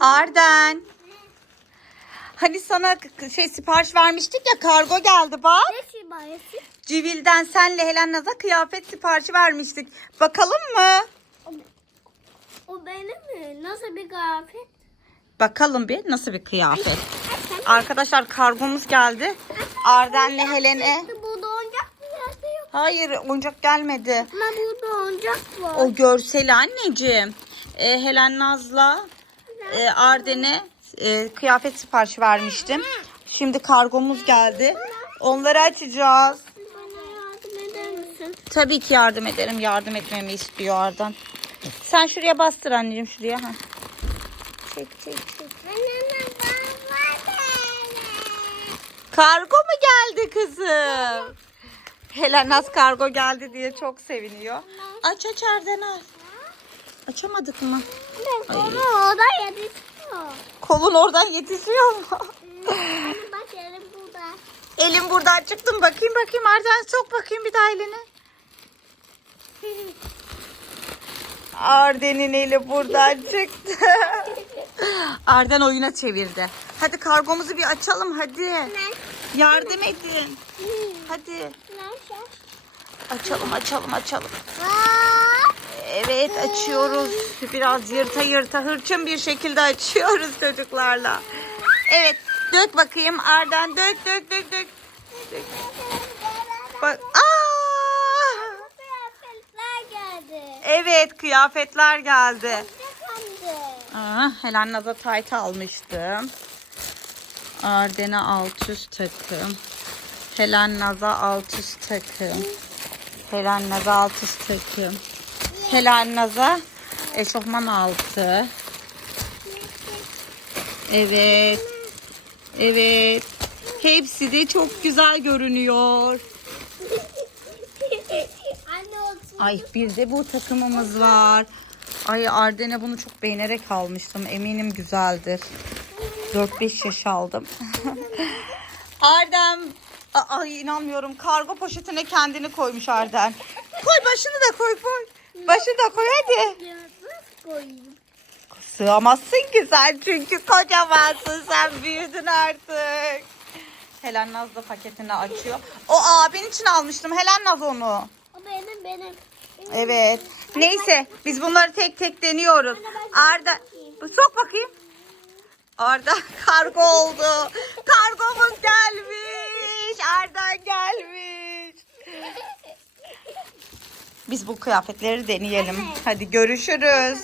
Arden. Hani sana şey sipariş vermiştik ya kargo geldi bak. Ne şibayesi? Civil'den senle Helen Naz'a kıyafet siparişi vermiştik. Bakalım mı? O, o benim mi? Nasıl bir kıyafet? Bakalım bir nasıl bir kıyafet. Arkadaşlar kargomuz geldi. Arden'le Helen'e. Burada oyuncak mı yok? Hayır oyuncak gelmedi. Ama burada oyuncak var. O görseli anneciğim. Ee, Helen Naz'la e, Arden'e e, kıyafet siparişi vermiştim. Şimdi kargomuz geldi. Onları açacağız. Tabii ki yardım ederim. Yardım etmemi istiyor Arden. Sen şuraya bastır anneciğim şuraya. Ha. Çek çek çek. Kargo mu geldi kızım? Helen Naz kargo geldi diye çok seviniyor. Aç aç Arden. Açamadık mı? Ben onu orada yetişiyor. Kolun oradan yetişiyor mu? Anne bak yerim burada. Elim buradan çıktım. Bakayım bakayım Arden sok bakayım bir daha elini. Arden'in eli buradan çıktı. Arden oyuna çevirdi. Hadi kargomuzu bir açalım hadi. Yardım edin. Hadi. Açalım açalım açalım. Evet açıyoruz. Biraz yırta yırta hırçın bir şekilde açıyoruz çocuklarla. Evet dök bakayım Arden dök dök dök dök. dök. Bak. Aa! Evet kıyafetler geldi. Aa, Helen Naz'a tayt almıştım. Arden'e alt üst takım. Helen Naz'a alt üst takım. Helen Naz'a alt üst takım. Helen Naz'a eşofman altı. Evet. Evet. Hepsi de çok güzel görünüyor. Ay bir de bu takımımız var. Ay Arden'e bunu çok beğenerek almıştım. Eminim güzeldir. 4-5 yaş aldım. Arden. A- Ay inanmıyorum. Kargo poşetine kendini koymuş Arden. Koy başını da koy koy. Başını da koy hadi. Koyayım? Sığamazsın ki sen çünkü kocamansın. Sen büyüdün artık. Helen Naz da paketini açıyor. O abin için almıştım. Helen Naz onu. O benim benim. Evet. Neyse biz bunları tek tek deniyoruz. Arda sok bakayım. Arda kargo oldu. Kargomuz gelmiş. Arda gelmiş. Biz bu kıyafetleri deneyelim. Hadi görüşürüz.